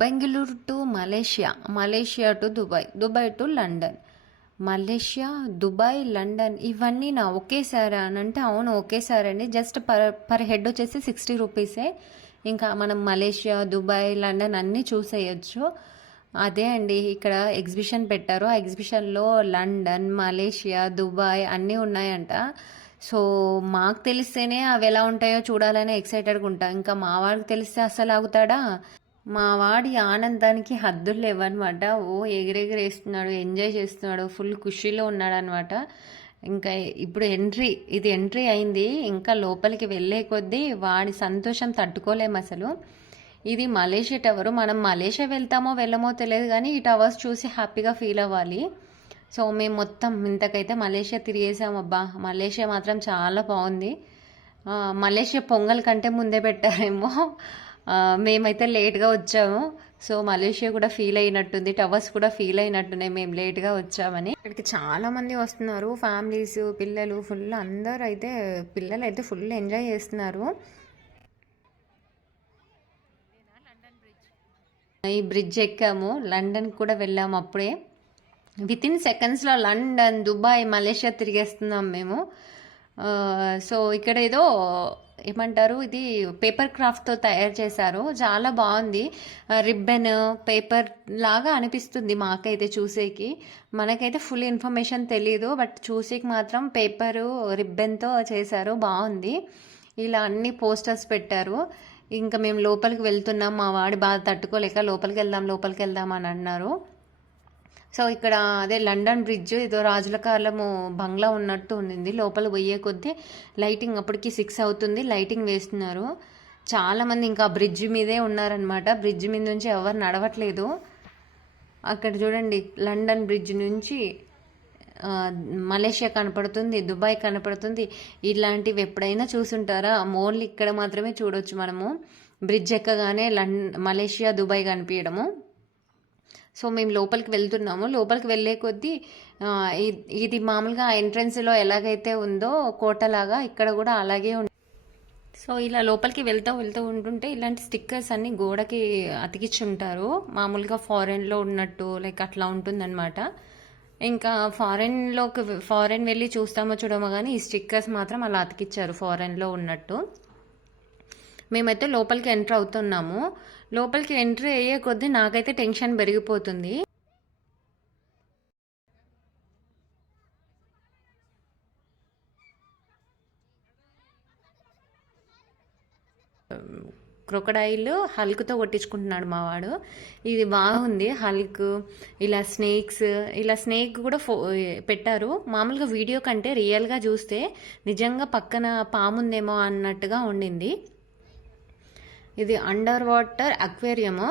Bengaluru to Malaysia, Malaysia to Dubai, Dubai to London. Malaysia, Dubai, London ఇవన్నీ నా ఒకేసారి అని అంటే అవును ఒకేసారి అండి. జస్ట్ పర్ హెడ్ వచ్చేసి 60 రూపీసే. ఇంకా మనం మలేషియా, దుబాయ్, లండన్ అన్నీ చూసేయచ్చు. అదే అండి ఇక్కడ ఎగ్జిబిషన్ పెట్టారు. ఆ ఎగ్జిబిషన్లో లండన్, మలేషియా, దుబాయ్ అన్నీ ఉన్నాయంట. సో మాకు తెలిస్తేనే అవి ఎలా ఉంటాయో చూడాలని ఎక్సైటెడ్గా ఉంటా. ఇంకా మా వాడికి తెలిస్తే అస్సలు ఆగుతాడా? మా వాడి ఆనందానికి హద్దులు లేవన్నమాట. ఓ ఎగిరెగిరేస్తున్నాడు, ఎంజాయ్ చేస్తున్నాడు, ఫుల్ ఖుషీలో ఉన్నాడు అనమాట. ఇంకా ఇప్పుడు ఇది ఎంట్రీ అయింది. ఇంకా లోపలికి వెళ్ళే కొద్దీ వాడి సంతోషం తట్టుకోలేము అసలు. ఇది మలేషియా టవర్. మనం మలేషియా వెళ్తామో వెళ్ళమో తెలియదు కానీ ఈ టవర్స్ చూసి హ్యాపీగా ఫీల్ అవ్వాలి. సో మేము మొత్తం ఇంతకైతే మలేషియా తిరిగేసాం. అబ్బా మలేషియా మాత్రం చాలా బాగుంది. మలేషియా పొంగల్ కంటే ముందే పెట్టారేమో. మేమైతే లేట్గా వచ్చాము. సో మలేషియా కూడా ఫీల్ అయినట్టుంది, టవర్స్ కూడా ఫీల్ అయినట్టున్నాయి మేము లేట్గా వచ్చామని. ఇక్కడికి చాలా మంది వస్తున్నారు, ఫ్యామిలీస్, పిల్లలు ఫుల్. అందరూ అయితే పిల్లలు అయితే ఫుల్ ఎంజాయ్ చేస్తున్నారు. ఈ బ్రిడ్జ్ ఎక్కాము, లండన్ కూడా వెళ్ళాము అప్పుడే. వితిన్ సెకండ్స్లో లండన్, దుబాయ్, మలేషియా తిరిగేస్తున్నాం మేము. సో ఇక్కడ ఏదో ఏమంటారు, ఇది పేపర్ క్రాఫ్ట్తో తయారు చేశారు, చాలా బాగుంది. రిబ్బన్ పేపర్ లాగా అనిపిస్తుంది మాకైతే చూసేకి. మనకైతే ఫుల్ ఇన్ఫర్మేషన్ తెలీదు, బట్ చూసేకి మాత్రం పేపరు రిబ్బన్తో చేశారు, బాగుంది. ఇలా అన్ని పోస్టర్స్ పెట్టారు. ఇంకా మేము లోపలికి వెళ్తున్నాం. మా వాడి బాధ తట్టుకోలేక లోపలికి వెళ్దాం అని అన్నారు. సో ఇక్కడ అదే లండన్ బ్రిడ్జ్, ఏదో రాజుల కాలము బంగ్లా ఉన్నట్టు ఉండింది. లోపల పోయే కొద్దీ లైటింగ్ అప్పటికి 6 అవుతుంది, లైటింగ్ వేస్తున్నారు. చాలామంది ఇంకా బ్రిడ్జ్ మీదే ఉన్నారనమాట. బ్రిడ్జ్ మీద నుంచి ఎవరు నడవట్లేదు. అక్కడ చూడండి, లండన్ బ్రిడ్జ్ నుంచి మలేషియా కనపడుతుంది, దుబాయ్ కనపడుతుంది. ఇలాంటివి ఎప్పుడైనా చూసుంటారా? ఓన్లీ ఇక్కడ మాత్రమే చూడొచ్చు మనము. బ్రిడ్జ్ ఎక్కగానే మలేషియా, దుబాయ్ కనిపించడము. సో మేము లోపలికి వెళ్తున్నాము. లోపలికి వెళ్ళే కొద్దీ ఇది మామూలుగా ఎంట్రన్స్లో ఎలాగైతే ఉందో కోటలాగా ఇక్కడ కూడా అలాగే ఉంది. సో ఇలా లోపలికి వెళ్తూ ఉంటుంటే ఇలాంటి స్టిక్కర్స్ అన్ని గోడకి అతికించుంటారు. మామూలుగా ఫారెన్లో ఉన్నట్టు లైక్ అట్లా ఉంటుందన్నమాట. ఇంకా ఫారెన్ వెళ్ళి చూస్తామో చూడమో కానీ ఈ స్టిక్కర్స్ మాత్రం అలా అతికిచ్చారు ఫారెన్లో ఉన్నట్టు. మేమైతే లోపలికి ఎంటర్ అవుతున్నాము. లోపలికి ఎంట్రీ అయ్యే కొద్దీ నాకైతే టెన్షన్ పెరిగిపోతుంది. క్రొకడైల్ హల్క్తో కొట్టించుకుంటున్నాడు మా వాడు. ఇది బాగుంది. హల్క్, ఇలా స్నేక్స్, ఇలా స్నేక్ కూడా పెట్టారు. మామూలుగా వీడియో కంటే రియల్గా చూస్తే నిజంగా పక్కన పాముందేమో అన్నట్టుగా ఉండింది. ఇది అండర్ వాటర్ అక్వేరియము.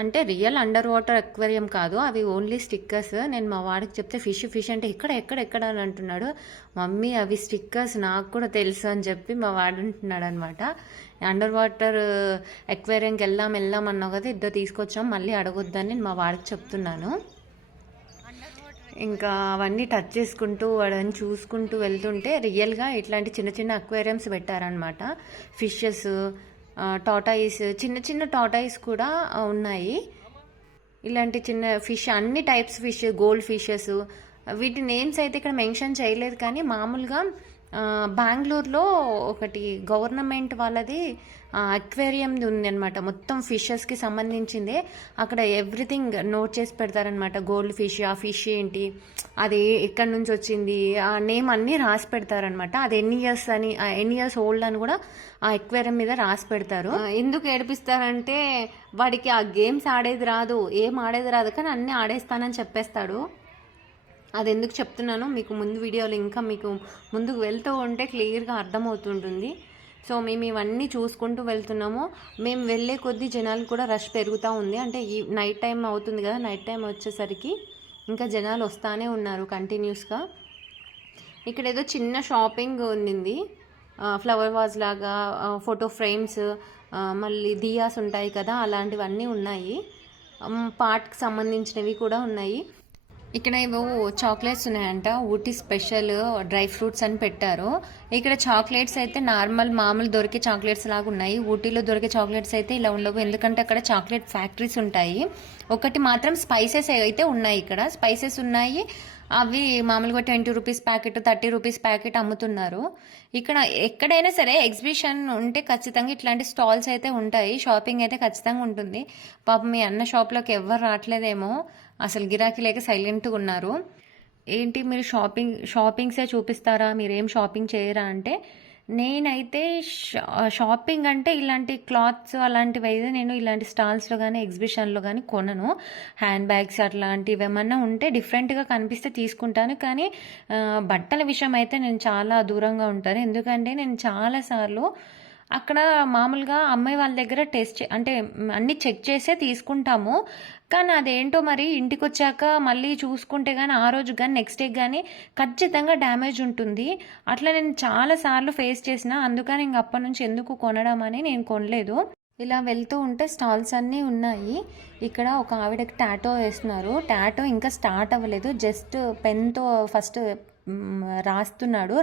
అంటే రియల్ అండర్ వాటర్ అక్వేరియం కాదు, అవి ఓన్లీ స్టిక్కర్స్. నేను మా వాడికి చెప్తే ఫిష్ అంటే ఎక్కడ అని అంటున్నాడు. మమ్మీ అవి స్టిక్కర్స్, నాకు కూడా తెలుసు అని చెప్పి మా వాడు అంటున్నాడు అనమాట. అండర్ వాటర్ అక్వేరియంకి వెళ్దాం అన్నావు కదా, ఇద్దరు తీసుకొచ్చాం, మళ్ళీ అడగొద్దని మా వాడికి చెప్తున్నాను. ఇంకా అవన్నీ టచ్ చేసుకుంటూ వాడని చూసుకుంటూ వెళ్తుంటే రియల్గా ఇట్లాంటి చిన్న చిన్న అక్వేరియంస్ పెట్టారనమాట. ఫిషెస్, టాటాయిస్, చిన్న టాటాయిస్ కూడా ఉన్నాయి. ఇలాంటి చిన్న ఫిష్, అన్ని టైప్స్ ఫిష్, గోల్డ్ ఫిషెస్. వీటి నేమ్స్ అయితే ఇక్కడ మెన్షన్ చేయలేదు కానీ మామూలుగా బెంగళూరులో ఒకటి గవర్నమెంట్ వాళ్ళది అక్వేరియం ఉంది అనమాట. మొత్తం ఫిషెస్కి సంబంధించిందే. అక్కడ ఎవ్రీథింగ్ నోట్ చేసి పెడతారనమాట. గోల్డ్ ఫిష్, ఆ ఫిష్ ఏంటి, అది ఎక్కడి నుంచి వచ్చింది, ఆ నేమ్ అన్నీ రాసి పెడతారనమాట. అది ఎన్ని ఇయర్స్ ఓల్డ్ అని కూడా ఆ అక్వేరియం మీద రాసి పెడతారు. ఎందుకు ఏడిపిస్తారంటే వాడికి ఆ గేమ్స్ ఆడేది రాదు, ఏం ఆడేది రాదు, కానీ అన్నీ ఆడేస్తానని చెప్పేస్తాడు. అది ఎందుకు చెప్తున్నానో మీకు ముందు వీడియోలో ఇంకా మీకు ముందుకు వెళ్తూ ఉంటే క్లియర్గా అర్థమవుతుంటుంది. సో మేము ఇవన్నీ చూసుకుంటూ వెళ్తున్నాము. మేము వెళ్ళే కొద్దీ జనాలు కూడా రష్ పెరుగుతూ ఉంది. అంటే ఈ నైట్ టైం అవుతుంది కదా, నైట్ టైం వచ్చేసరికి ఇంకా జనాలు వస్తూనే ఉన్నారు కంటిన్యూస్గా. ఇక్కడ ఏదో చిన్న షాపింగ్ ఉంది, ఫ్లవర్ వాజ్ లాగా, ఫోటో ఫ్రేమ్స్, మళ్ళీ దియాస్ ఉంటాయి కదా, అలాంటివన్నీ ఉన్నాయి. పార్ట్కి సంబంధించినవి కూడా ఉన్నాయి. ఇక్కడ ఏవో చాక్లెట్స్ ఉన్నాయంట, ఊటీ స్పెషల్ డ్రై ఫ్రూట్స్ అని పెట్టారు. ఇక్కడ చాక్లెట్స్ అయితే నార్మల్ మామూలు దొరికే చాక్లెట్స్ లాగా ఉన్నాయి. ఊటీలో దొరికే చాక్లెట్స్ అయితే ఇలా ఉండవు, ఎందుకంటే అక్కడ చాక్లెట్ ఫ్యాక్టరీస్ ఉంటాయి. ఒకటి మాత్రం స్పైసెస్ అయితే ఉన్నాయి, ఇక్కడ స్పైసెస్ ఉన్నాయి. అవి మామూలుగా 20 రూపీస్ ప్యాకెట్, 30 రూపీస్ ప్యాకెట్ అమ్ముతున్నారు. ఇక్కడ ఎక్కడైనా సరే ఎగ్జిబిషన్ ఉంటే ఖచ్చితంగా ఇట్లాంటి స్టాల్స్ అయితే ఉంటాయి, షాపింగ్ అయితే ఖచ్చితంగా ఉంటుంది. పాపం మీ అన్న షాప్లోకి ఎవ్వరు రావట్లేదేమో, అసలు గిరాకీ లేక సైలెంట్గా ఉన్నారు. ఏంటి మీరు షాపింగ్సే చూపిస్తారా, మీరేం షాపింగ్ చేయరా అంటే, నేనైతే షాపింగ్ అంటే ఇలాంటి క్లాత్స్ అలాంటివి అయితే నేను ఇలాంటి స్టాల్స్లో కానీ ఎగ్జిబిషన్లో కానీ కొనను. హ్యాండ్ బ్యాగ్స్ అట్లాంటివి ఏమన్నా ఉంటే డిఫరెంట్గా కనిపిస్తే తీసుకుంటాను, కానీ బట్టల విషయం అయితే నేను చాలా దూరంగా ఉంటాను. ఎందుకంటే నేను చాలాసార్లు అక్కడ మామూలుగా అమ్మాయి వాళ్ళ దగ్గర టెస్ట్ అంటే అన్నీ చెక్ చేసే తీసుకుంటాము, కానీ అదేంటో మరి ఇంటికి వచ్చాక మళ్ళీ చూసుకుంటే కానీ ఆ రోజు కానీ నెక్స్ట్ డే కానీ ఖచ్చితంగా డ్యామేజ్ ఉంటుంది. అట్లా నేను చాలాసార్లు ఫేస్ చేసిన, అందుకని ఇంక అప్పటి నుంచి ఎందుకు కొనడం అని నేను కొనలేదు. ఇలా వెళ్తూ ఉంటే స్టాల్స్ అన్నీ ఉన్నాయి. ఇక్కడ ఒక ఆవిడకి టాటో వేస్తున్నారు. టాటో ఇంకా స్టార్ట్ అవ్వలేదు, జస్ట్ పెన్తో ఫస్ట్ రాస్తున్నాడు.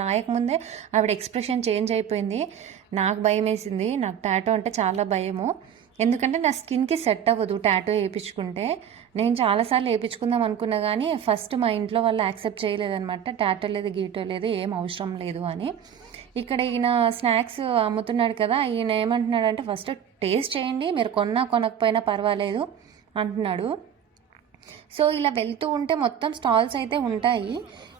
రాయకముందే ఆవిడ ఎక్స్ప్రెషన్ చేంజ్ అయిపోయింది. నాకు భయం వేసింది, నాకు టాటో అంటే చాలా భయము, ఎందుకంటే నా స్కిన్కి సెట్ అవ్వదు టాటో వేయించుకుంటే. నేను చాలాసార్లు వేయించుకుందాం అనుకున్నా, కానీ ఫస్ట్ మా ఇంట్లో వాళ్ళు యాక్సెప్ట్ చేయలేదన్నమాట. టాటో లేదు, గీటో లేదు, ఏం అవసరం లేదు అని. ఇక్కడ ఈయన స్నాక్స్ అమ్ముతున్నాడు కదా, ఈయన ఏమంటున్నాడు అంటే, ఫస్ట్ టేస్ట్ చేయండి, మీరు కొనకపోయినా పర్వాలేదు అంటున్నాడు. సో ఇలా వెళ్తూ ఉంటే మొత్తం స్టాల్స్ అయితే ఉంటాయి.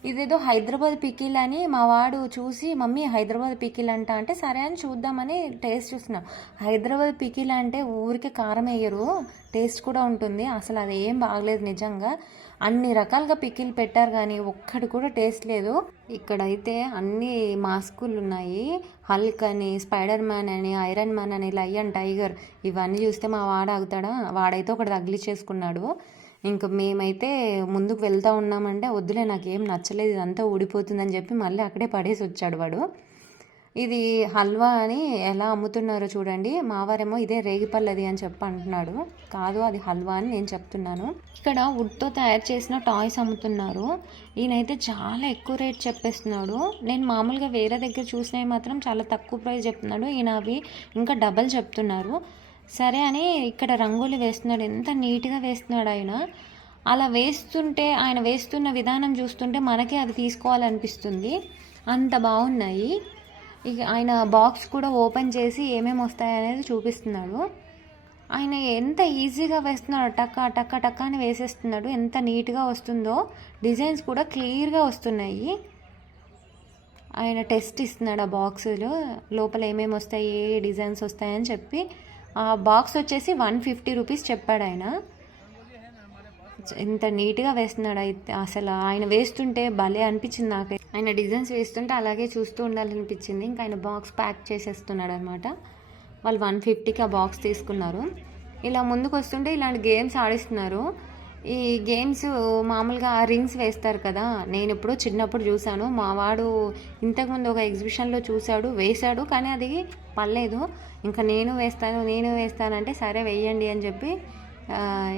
ఇదేదో హైదరాబాద్ పికిల్ అని మా వాడు చూసి, మమ్మీ హైదరాబాద్ పికిల్ అంట అంటే, సరే అని చూద్దామని టేస్ట్ చూస్తున్నాం. హైదరాబాద్ పికిల్ అంటే ఊరికే కారం వేయరు, టేస్ట్ కూడా ఉంటుంది. అసలు అది ఏం బాగలేదు నిజంగా. అన్ని రకాలుగా పికిల్ పెట్టారు కానీ ఒక్కటి కూడా టేస్ట్ లేదు. ఇక్కడైతే అన్ని మాస్కులు ఉన్నాయి, హల్క్ అని, స్పైడర్ మ్యాన్ అని, ఐరన్ మ్యాన్ అని, లయన్, టైగర్, ఇవన్నీ చూస్తే మా వాడు ఆగుతాడా? వాడైతే ఒకటి తగిలిచ్చేసుకున్నాడు. ఇంకా మేమైతే ముందుకు వెళ్తూ ఉన్నామంటే, వద్దులే నాకేం నచ్చలేదు, ఇదంతా ఊడిపోతుందని చెప్పి మళ్ళీ అక్కడే పడేసి వచ్చాడు వాడు. ఇది హల్వా అని ఎలా అమ్ముతున్నారో చూడండి. మావారేమో ఇదే రేగిపల్లది అని చెప్పి అంటున్నాడు, కాదు అది హల్వా అని నేను చెప్తున్నాను. ఇక్కడ వుడ్తో తయారు చేసిన టాయ్స్ అమ్ముతున్నారు. ఈయనైతే చాలా ఎక్కువ రేట్ చెప్పేస్తున్నాడు. నేను మామూలుగా వేరే దగ్గర చూసినవి మాత్రం చాలా తక్కువ ప్రైస్ చెప్తున్నాడు, ఈయన అవి ఇంకా డబల్ చెప్తున్నారు. సరే అని ఇక్కడ రంగోలి వేస్తున్నాడు, ఎంత నీట్గా వేస్తున్నాడు ఆయన. అలా వేస్తుంటే, ఆయన వేస్తున్న విధానం చూస్తుంటే మనకే అది తీసుకోవాలనిపిస్తుంది, అంత బాగున్నాయి. ఇక ఆయన బాక్స్ కూడా ఓపెన్ చేసి ఏమేమి వస్తాయనేది చూపిస్తున్నాడు. ఆయన ఎంత ఈజీగా వేస్తున్నాడు, టక్క టక్క టక్క అని వేసేస్తున్నాడు, ఎంత నీట్గా వస్తుందో. డిజైన్స్ కూడా క్లియర్గా వస్తున్నాయి. ఆయన టెస్ట్ ఇస్తున్నాడు ఆ బాక్సులో, లోపల ఏమేమి వస్తాయి, ఏ డిజైన్స్ వస్తాయని చెప్పి. ఆ బాక్స్ వచ్చేసి 150 రూపీస్ చెప్పాడు ఆయన. ఎంత నీట్గా వేస్తున్నాడు అయితే, అసలు ఆయన వేస్తుంటే భలే అనిపించింది నాకు. ఆయన డిజైన్స్ వేస్తుంటే అలాగే చూస్తూ ఉండాలనిపించింది. ఇంకా ఆయన బాక్స్ ప్యాక్ చేసేస్తున్నాడు అనమాట. వాళ్ళు 150కి ఆ బాక్స్ తీసుకున్నారు. ఇలా ముందుకు వస్తుంటే ఇలాంటి గేమ్స్ ఆడిస్తున్నారు. ఈ గేమ్స్ మామూలుగా రింగ్స్ వేస్తారు కదా, నేను ఎప్పుడో చిన్నప్పుడు చూశాను. మా వాడు ఇంతకుముందు ఒక ఎగ్జిబిషన్లో చూశాడు, వేశాడు, కానీ అది పర్లేదు. ఇంకా నేను వేస్తానంటే సరే వేయండి అని చెప్పి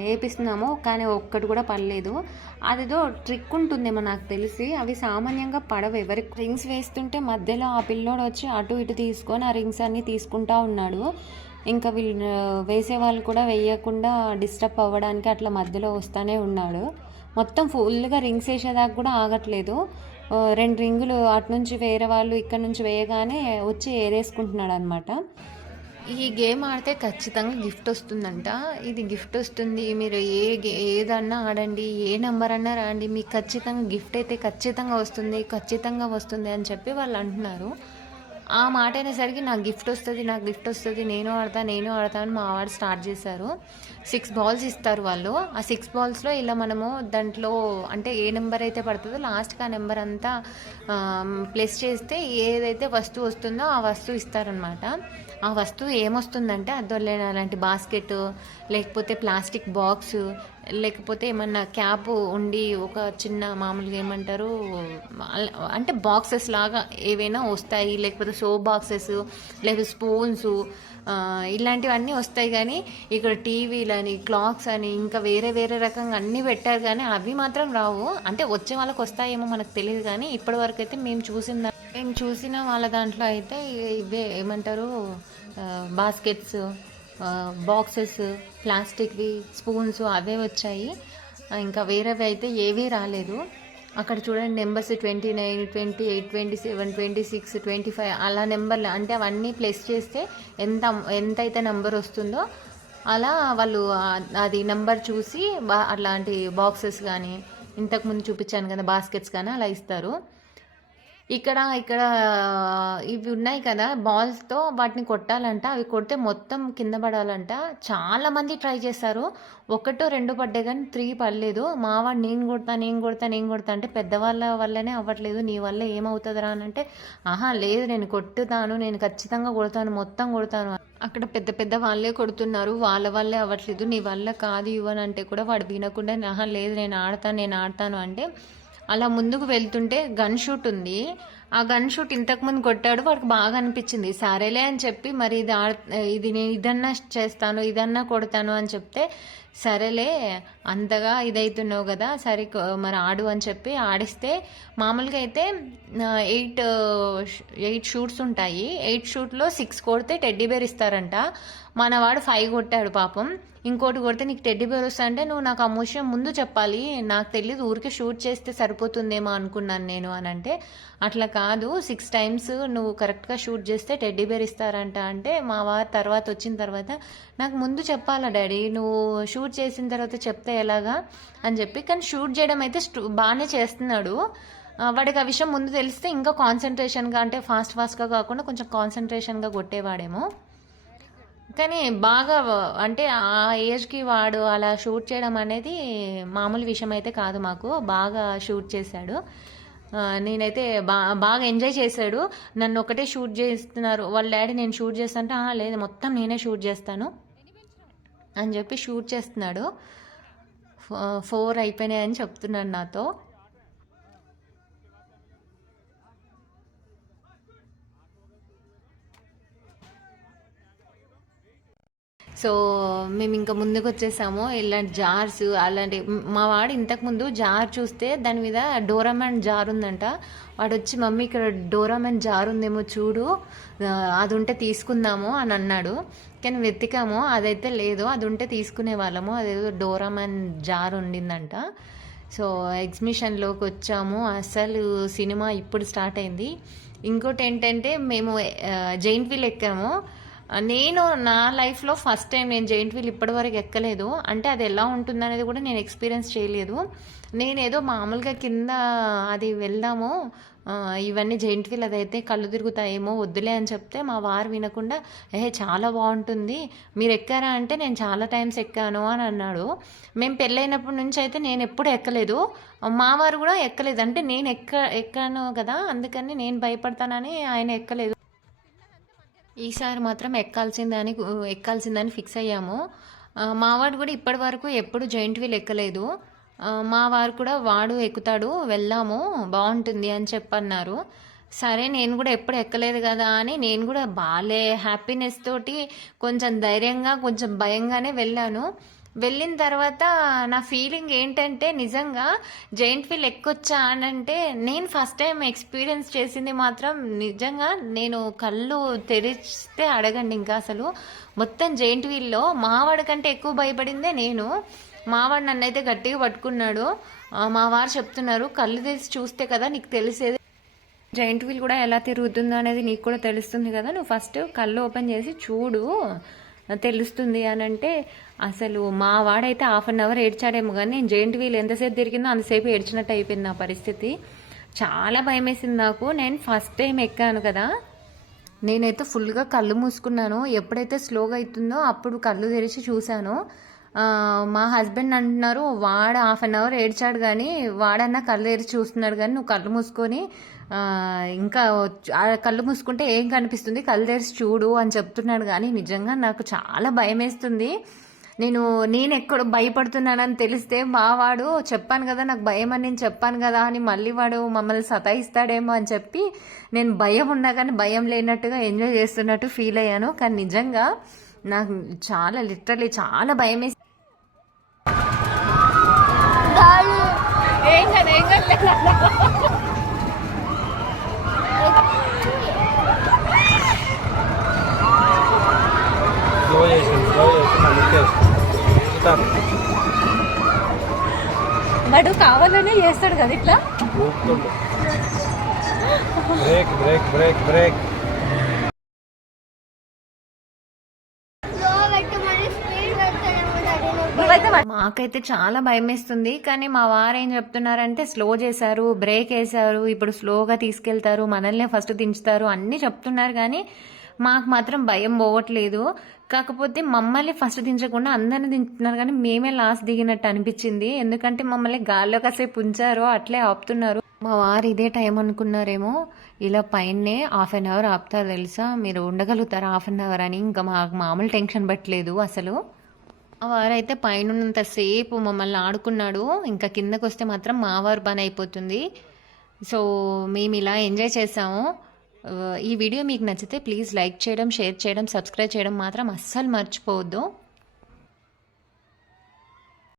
వేపిస్తున్నాము, కానీ ఒక్కటి కూడా పర్లేదు. అదేదో ట్రిక్ ఉంటుందేమో నాకు తెలిసి, అవి సామాన్యంగా పడవు. ఎవరికి రింగ్స్ వేస్తుంటే మధ్యలో ఆ పిల్లోడు వచ్చి అటు ఇటు తీసుకొని ఆ రింగ్స్ అన్నీ తీసుకుంటా ఉన్నాడు. ఇంకా వీళ్ళు వేసే వాళ్ళు కూడా వేయకుండా డిస్టర్బ్ అవ్వడానికి అట్లా మధ్యలో వస్తూనే ఉన్నాడు. మొత్తం ఫుల్గా రింగ్స్ వేసేదాకా కూడా ఆగట్లేదు. 2 రింగులు అటు నుంచి వేరే వాళ్ళు ఇక్కడ నుంచి వేయగానే వచ్చి ఏరేసుకుంటున్నాడు అనమాట. ఈ గేమ్ ఆడితే ఖచ్చితంగా గిఫ్ట్ వస్తుందంట. ఇది గిఫ్ట్ వస్తుంది, మీరు ఏదన్నా ఆడండి, ఏ నెంబర్ అన్నా రాండి, మీకు ఖచ్చితంగా గిఫ్ట్ అయితే ఖచ్చితంగా వస్తుంది అని చెప్పి వాళ్ళు అంటున్నారు. ఆ మాట అయినసరికి నాకు గిఫ్ట్ వస్తుంది, నేను ఆడతా అని మా వాడు స్టార్ట్ చేశారు. 6 బాల్స్ ఇస్తారు వాళ్ళు. ఆ 6 బాల్స్లో ఇలా మనము దాంట్లో అంటే ఏ నెంబర్ అయితే పడుతుందో లాస్ట్కి ఆ నెంబర్ అంతా ప్లస్ చేస్తే ఏదైతే వస్తువు వస్తుందో ఆ వస్తువు ఇస్తారనమాట. ఆ వస్తువు ఏమొస్తుందంటే అద్దొల్లే అలాంటి బాస్కెట్, లేకపోతే ప్లాస్టిక్ బాక్స్, లేకపోతే ఏమన్నా క్యాప్ ఉండి ఒక చిన్న మామూలుగా ఏమంటారు అంటే బాక్సెస్ లాగా ఏవైనా వస్తాయి. లేకపోతే సోప్ బాక్సెస్, లేకపోతే స్పూన్స్, ఇలాంటివన్నీ వస్తాయి. కానీ ఇక్కడ టీవీలని, క్లాక్స్ అని, ఇంకా వేరే వేరే రకంగా అన్నీ పెట్టారు. కానీ అవి మాత్రం రావు. అంటే వచ్చే వాళ్ళకి వస్తాయేమో మనకు తెలియదు. కానీ ఇప్పటివరకు అయితే మేము చూసిన వాళ్ళ దాంట్లో అయితే ఇవే ఏమంటారు బాస్కెట్స్, బాక్సెస్, ప్లాస్టిక్వి స్పూన్స్ అవే వచ్చాయి. ఇంకా వేరేవి అయితే ఏవీ రాలేదు. అక్కడ చూడండి నెంబర్స్ 29, 28, 27, 26, 25 అలా నెంబర్లు, అంటే అవన్నీ ప్లస్ చేస్తే ఎంతైతే నెంబర్ వస్తుందో అలా వాళ్ళు అది నెంబర్ చూసి అట్లాంటి బాక్సెస్ కానీ, ఇంతకుముందు చూపించాను కదా బాస్కెట్స్ కానీ అలా ఇస్తారు. ఇక్కడ ఇక్కడ ఇవి ఉన్నాయి కదా బాల్స్తో, వాటిని కొట్టాలంట. అవి కొడితే మొత్తం కింద పడాలంట. చాలా మంది ట్రై చేస్తారు. ఒకటో రెండు పడ్డాయి కానీ 3 పడలేదు. మావాడు నేను కొడతా అంటే పెద్దవాళ్ళ వల్లనే అవ్వట్లేదు, నీ వల్ల ఏమవుతుందిరా అని అంటే, ఆహా లేదు నేను కొట్టుతాను, నేను ఖచ్చితంగా కొడతాను, మొత్తం కొడతాను. అక్కడ పెద్ద పెద్ద వాళ్ళే కొడుతున్నారు, వాళ్ళ వల్లే అవ్వట్లేదు, నీ వల్ల కాదు ఇవ్వనంటే కూడా వాడు వినకుండా, ఆహా లేదు నేను ఆడతాను అంటే అలా ముందుకు వెళ్తుంటే గన్ షూట్ ఉంది. ఆ గన్ షూట్ ఇంతకుముందు కొట్టాడు, వాడికి బాగా అనిపించింది. సరేలే అని చెప్పి మరి ఇది నేను ఇదన్నా చేస్తాను, ఇదన్నా కొడతాను అని చెప్తే, సరేలే అంతగా ఇదవుతున్నావు కదా సరే మరి ఆడు అని చెప్పి ఆడిస్తే, మామూలుగా అయితే 8 షూట్స్ ఉంటాయి. 8 షూట్లో 6 కొడితే టెడ్డీ బేర్ ఇస్తారంట. మనవాడు 5 కొట్టాడు పాపం. ఇంకోటి కొడితే నీకు టెడ్డీ బేర్ వస్తా అంటే, నువ్వు నాకు ఆ విషయం ముందు చెప్పాలి, నాకు తెలియదు, ఊరికే షూట్ చేస్తే సరిపోతుందేమో అనుకున్నాను నేను అని అంటే, అట్లా కాదు 6 టైమ్స్ నువ్వు కరెక్ట్గా షూట్ చేస్తే టెడ్డీ బేర్ ఇస్తారంట. అంటే మా వారు తర్వాత వచ్చిన తర్వాత, నాకు ముందు చెప్పాలా డాడీ, నువ్వు షూట్ చేసిన తర్వాత చెప్తే ఎలాగా అని చెప్పి. కానీ షూట్ చేయడం అయితే బాగానే చేస్తున్నాడు. వాడికి ఆ విషయం ముందు తెలిస్తే ఇంకా కాన్సన్ట్రేషన్గా, అంటే ఫాస్ట్గా కాకుండా కొంచెం కాన్సన్ట్రేషన్గా కొట్టేవాడేమో. కానీ బాగా, అంటే ఆ ఏజ్కి వాడు అలా షూట్ చేయడం అనేది మామూలు విషయం అయితే కాదు. మాకు బాగా షూట్ చేశాడు. నేనైతే బాగా ఎంజాయ్ చేశాడు. నన్ను ఒకటే షూట్ చేస్తున్నారు వాళ్ళ డాడీ, నేను షూట్ చేస్తానంటే లేదు మొత్తం నేనే షూట్ చేస్తాను అని చెప్పి షూట్ చేస్తున్నాడు. 4 అయిపోయినాయని చెప్తున్నాడు నాతో. సో మేము ఇంకా ముందుకు వచ్చేసాము. ఇలాంటి జార్స్ అలాంటి, మా వాడు ఇంతకుముందు జార్ చూస్తే దాని మీద డోరామాన్ జార్ ఉందంట. వాడు వచ్చి మమ్మీ ఇక్కడ డోరామాన్ జార్ ఉందేమో చూడు, అది ఉంటే తీసుకుందాము అని అన్నాడు. కానీ వెతికాము, అదైతే లేదు. అది ఉంటే తీసుకునే వాళ్ళము. అదేదో డోరామాన్ జార్ ఉండిందంట. సో ఎగ్జిబిషన్లోకి వచ్చాము. అసలు సినిమా ఇప్పుడు స్టార్ట్ అయింది. ఇంకోటి ఏంటంటే మేము జైంట్ వీల్ ఎక్కాము. నేను నా లైఫ్లో ఫస్ట్ టైం నేను జైంట్ వీల్ ఇప్పటివరకు ఎక్కలేదు. అంటే అది ఎలా ఉంటుందనేది కూడా నేను ఎక్స్పీరియన్స్ చేయలేదు. నేనేదో మామూలుగా కింద అది వెళ్దాము, ఇవన్నీ జైంట్ వీల్ అదైతే కళ్ళు తిరుగుతాయేమో వద్దులే అని చెప్తే, మా వారు వినకుండా చాలా బాగుంటుంది మీరు ఎక్కారా అంటే, నేను చాలా టైమ్స్ ఎక్కాను అని అన్నాడు. మేము పెళ్ళైనప్పటి నుంచి అయితే నేను ఎప్పుడు ఎక్కలేదు, మా వారు కూడా ఎక్కలేదు. అంటే నేను ఎక్కాను కదా, అందుకని నేను భయపడతానని ఆయన ఎక్కలేదు. ఈసారి మాత్రం ఎక్కాల్సిందని ఫిక్స్ అయ్యాము. మా వాడు కూడా ఇప్పటి వరకు ఎప్పుడు జాయింట్ వీల్ ఎక్కలేదు. మా వారు కూడా వాడు ఎక్కుతాడు, వెళ్దాము బాగుంటుంది అని చెప్పన్నారు. సరే నేను కూడా ఎప్పుడు ఎక్కలేదు కదా అని నేను కూడా హ్యాపీనెస్ తోటి కొంచెం ధైర్యంగా కొంచెం భయంగానే వెళ్ళాను. వెళ్ళిన తర్వాత నా ఫీలింగ్ ఏంటంటే, నిజంగా జైంట్ వీల్ ఎక్కొచ్చా అని అంటే, నేను ఫస్ట్ టైం ఎక్స్పీరియన్స్ చేసింది మాత్రం నిజంగా నేను కళ్ళు తెరిస్తే అడగండి. ఇంకా అసలు మొత్తం జైంట్ వీల్లో మావాడి కంటే ఎక్కువ భయపడిందే నేను. మావాడు నన్ను అయితే గట్టిగా పట్టుకున్నాడు. మా వారు చెప్తున్నారు, కళ్ళు తెరిచి చూస్తే కదా నీకు తెలిసేది, జైంట్ వీల్ కూడా ఎలా తిరుగుతుందో అనేది నీకు కూడా తెలుస్తుంది కదా, నువ్వు ఫస్ట్ కళ్ళు ఓపెన్ చేసి చూడు తెలుస్తుంది అని అంటే, అసలు మా వాడైతే 1/2 అవర్ ఏడ్చాడేమో. కానీ నేను జైంట్ వీల్ ఎంతసేపు తిరిగిందో అంతసేపు ఏడ్చినట్టు అయిపోయింది నా పరిస్థితి. చాలా భయం వేసింది నాకు. నేను ఫస్ట్ టైం ఎక్కాను కదా, నేనైతే ఫుల్గా కళ్ళు మూసుకున్నాను. ఎప్పుడైతే స్లోగా అవుతుందో అప్పుడు కళ్ళు తెరిచి చూశాను. మా హస్బెండ్ అంటున్నారు, వాడు హాఫ్ అన్ అవర్ ఏడ్చాడు కానీ వాడన్నా కళ్ళు తెరిచి చూస్తున్నాడు కానీ నువ్వు కళ్ళు మూసుకొని ఇంకా కళ్ళు మూసుకుంటే ఏం కనిపిస్తుంది, కళ్ళు తెరిచి చూడు అని చెప్తున్నాడు. కానీ నిజంగా నాకు చాలా భయం వేస్తుంది. నేను ఎక్కడ భయపడుతున్నానని తెలిస్తే వాడు చెప్పాను కదా నాకు భయం అని నేను చెప్పాను కదా అని మళ్ళీ వాడు మమ్మల్ని సతాయిస్తాడేమో అని చెప్పి నేను భయం ఉన్నా కానీ భయం లేనట్టుగా ఎంజాయ్ చేస్తున్నట్టు ఫీల్ అయ్యాను. కానీ నిజంగా నాకు చాలా లిటరలీ చాలా భయం వేసి వాడు కావాలనే చేస్తాడు కదా ఇట్లా. Break break break break. మాకైతే చాలా భయం వేస్తుంది. కానీ మా వారు ఏం చెప్తున్నారంటే స్లో చేశారు, బ్రేక్ వేశారు, ఇప్పుడు స్లోగా తీసుకెళ్తారు, మనల్ని ఫస్ట్ దించుతారు అన్నీ చెప్తున్నారు. కానీ మాకు మాత్రం భయం పోవట్లేదు. కాకపోతే మమ్మల్ని ఫస్ట్ దించకుండా అందరిని దించుతున్నారు కానీ మేమే లాస్ట్ దిగినట్టు అనిపించింది. ఎందుకంటే మమ్మల్ని గాల్లో కాసేపు ఉంచారో అట్లే ఆపుతున్నారు. మా వారు ఇదే టైం అనుకున్నారేమో, ఇలా పైనే హాఫ్ అన్ అవర్ ఆపుతారు తెలుసా, మీరు ఉండగలుగుతారా హాఫ్ అన్ అవర్ అని. ఇంకా మాకు మామూలు టెన్షన్ పట్టలేదు అసలు. ఆ వారైతే పైన ఉన్నంతసేపు మమ్మల్ని ఆడుకున్నాడు. ఇంకా కిందకు వస్తే మాత్రం మా వారు పని అయిపోతుంది. సో మేము ఇలా ఎంజాయ్ చేసాము. ఈ వీడియో మీకు నచ్చితే ప్లీజ్ లైక్ చేయడం, షేర్ చేయడం, సబ్స్క్రైబ్ చేయడం మాత్రం అస్సలు మర్చిపోవద్దు.